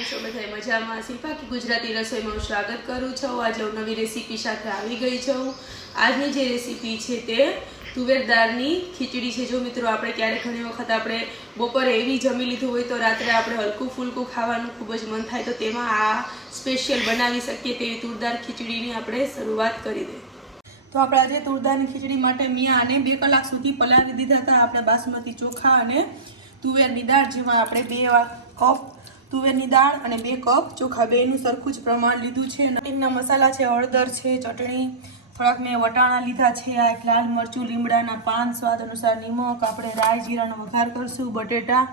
કેમ છો બધા મજામાં? શિલ્પા की गुजराती रसोई में स्वागत करूँ छूँ। आज હું નવી રેસીપી સાથે આવી ગઈ છું। આજની જે રેસીપી છે તે તુવેર દાળની ખીચડી છે। જો મિત્રો આપણે ક્યારે ઘણી વખત આપણે બપોરે એવી જમી લીધું હોય તો રાત્રે આપણે હલકું ફૂલકું ખાવાનું ખૂબ જ મન થાય તો તેમાં આ સ્પેશિયલ બનાવી શકીએ તેવી તુરદાળ ખીચડીની આપણે શરૂઆત કરી દઈએ। તો આપણે આજે તુરદાળની ખીચડી માટે મિયા અને 2 કલાક સુધી પલાળી દીધા હતા આપણે બાસમતી ચોખા અને તુવેરની દાળ, જેમાં આપણે 2 કપ તુવેરની દાળ અને 2 કપ ચોખા બેનું સરખું જ પ્રમાણ લીધું છે। એના મસાલા છે હળદર છે, ચટણી, થોડાક મેં વટાણા લીધા છે, આ એક લાલ મરચું, લીમડાના પાન, સ્વાદ અનુસાર નિમક, આપણે રાઈ જીરાનો વઘાર કરશું, બટેટા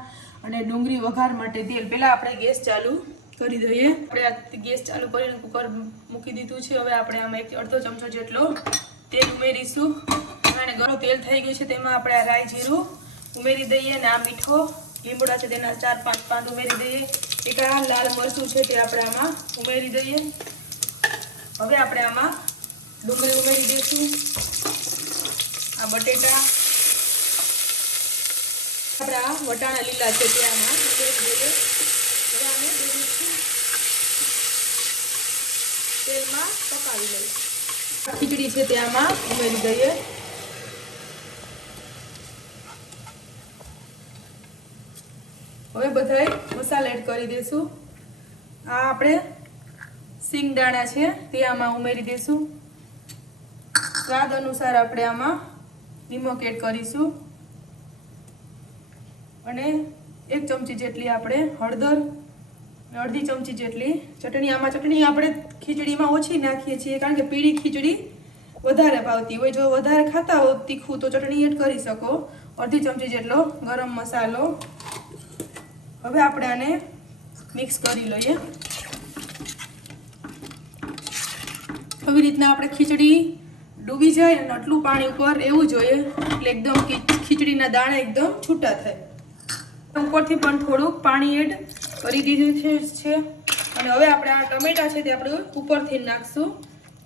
અને ડુંગળી વઘાર માટે તેલ। પહેલાં આપણે ગેસ ચાલુ કરી દઈએ। આપણે આ ગેસ ચાલુ કરીને કુકર મૂકી દીધું છે। હવે આપણે આમાં 1 અડધો ચમચો જેટલો તેલ ઉમેરીશું અને ગરમ તેલ થઈ ગયું છે તેમાં આપણે આ રાઈ જીરું ઉમેરી દઈએ અને આ મીઠો લીમડા છે તેના 4-5 પાન ઉમેરી દઈએ। એક આ લાલ મરચું છે તે આપણે આમાં ઉમેરી દઈએ। હવે આપણે આમાં ડુંગળી ઉમેરી દઈશું, આ બટેટા, આપણે આ વટાણા લીલા છે તે આમાં ઉમેરી દઈએ। હવે આને તેલમાં પકાવી લઈએ। ખીચડી છે તે આમાં ઉમેરી દઈએ। હવે બધાય મસાલા એડ કરી દઈશું। આ આપણે સિંગ દાણા છે તે આમાં ઉમેરી દઈશું। સ્વાદ અનુસાર આપણે આમાં નિમક એડ કરીશું અને 1 ચમચી જેટલી આપણે હળદર, અડધી ચમચી જેટલી ચટણી। આમાં ચટણી આપણે ખીચડીમાં ઓછી નાખીએ છીએ કારણ કે પીળી ખીચડી વધારે ભાવતી હોય। જો વધારે ખાતા હો તીખું તો ચટણી એડ કરી શકો। અડધી ચમચી જેટલો ગરમ મસાલો। હવે આપણે આને મિક્સ કરી લઈએ। આવી રીતના આપણે ખીચડી ડૂબી જાય અને આટલું પાણી ઉપર રહેવું જોઈએ એટલે એકદમ ખીચડીના દાણા એકદમ છૂટા થાય। ઉપરથી પણ થોડુંક પાણી એડ કરી દીધું છે અને હવે આપણે આ ટમેટા છે તે આપણે ઉપરથી નાખશું,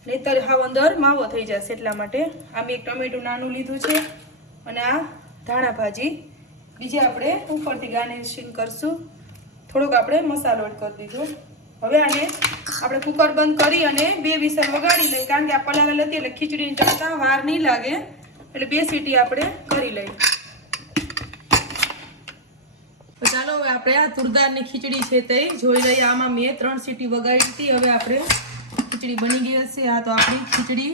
નહીંતર હાવ અંદર માવો થઈ જશે એટલા માટે। આ મેં 1 ટમેટું નાનું લીધું છે અને આ ધાણા ભાજી બીજે આપણે ઉપરથી ગાર્નિશિંગ કરશું। થોડોક આપણે મસાલો એડ કરી દીધો। હવે આને આપણે કુકર બંધ કરી અને 2 વિસલ વગાડી લઈએ કારણ કે આ પલાળેલી હતી એટલે ખીચડીને ચડતા વાર નહીં લાગે એટલે 2 સીટી આપણે કરી લઈએ। તો ચાલો હવે આપણે આ તુરદાળની ખીચડી છે તે જોઈ લઈએ। આમાં મેં 3 સીટી વગાડી હતી। હવે આપણે ખીચડી બની ગઈ હશે। આ તો આપણી ખીચડી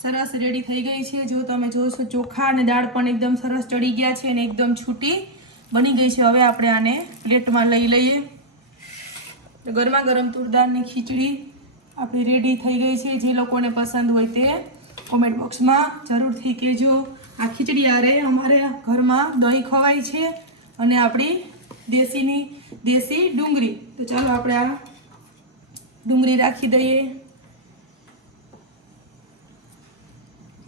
સરસ રેડી થઈ ગઈ છે। જો તમે જોશો ચોખા અને દાળ પણ એકદમ સરસ ચડી ગયા છે અને એકદમ છૂટી બની ગઈ છે। હવે આપણે આને પ્લેટમાં લઈ લઈએ। તો ગરમા ગરમ તુરદાળની ખીચડી આપણી રેડી થઈ ગઈ છે। જે લોકોને પસંદ હોય તે કોમેન્ટ બોક્સમાં જરૂરથી કહેજો। આ ખીચડી આરે અમારે ઘરમાં દહીં ખવાય છે અને આપણી દેશી ડુંગળી। તો ચાલો આપણે આ ડુંગળી રાખી દઈએ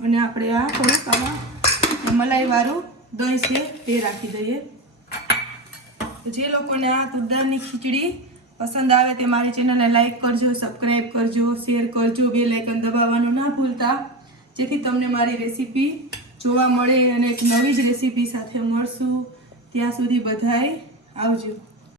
અને આપણે આ થોડુંક આમાં મલાઈવાળું દહીં છે તે રાખી દઈએ। તો જે લોકોને આ તુરદાળની ખીચડી પસંદ આવે તે મારી ચેનલને લાઈક કરજો, સબસ્ક્રાઈબ કરજો, શેર કરજો, બેલ આઇકન દબાવવાનું ના ભૂલતા, જેથી તમને મારી રેસીપી જોવા મળે અને એક નવી જ રેસીપી સાથે મળશું। ત્યાં સુધી બધાય આવજો।